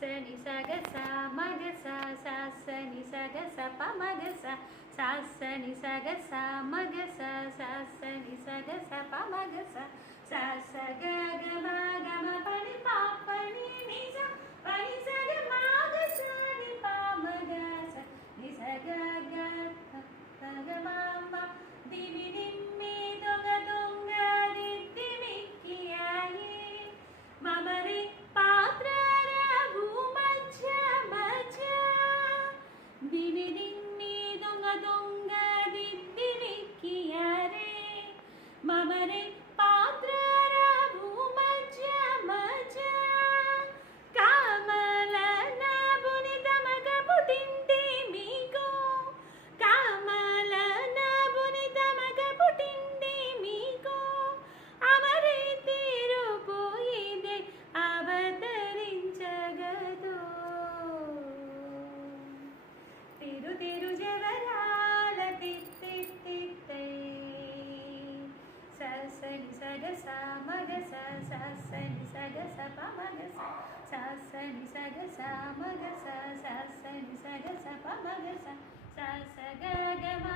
ni sa ga sa ma ga sa ni sa ga sa pa ma ga sa ni sa ga sa ma ga sa ni sa ga sa pa ma ga sa ga ga ma pa ni pa ni sa pa ni sa ga ma ga sa ni pa ma ga sa ni sa ga ga pa ga ma ma di mi dimmi donga donga di dimikkiyaye mamari పాత్రల భూమధ్య మధ్య దివి దిన్ని దొంగ దొంగ దిద్ది విక్కియారే మమరే పాత్రల భూమధ్య మధ్య కామల నాబుని తమక పుట్టింటి మీకు కామల నాబుని తమక పుట్టింటి మీకు అమరే తీరుపోయిదే అవతరించగదో తిరు తిరు జవరాల తిత్తిత్తై ససని సగ మగ ససని సగ పమగ ససని సగ మగ ససని సగ పమగ సస గ గ మ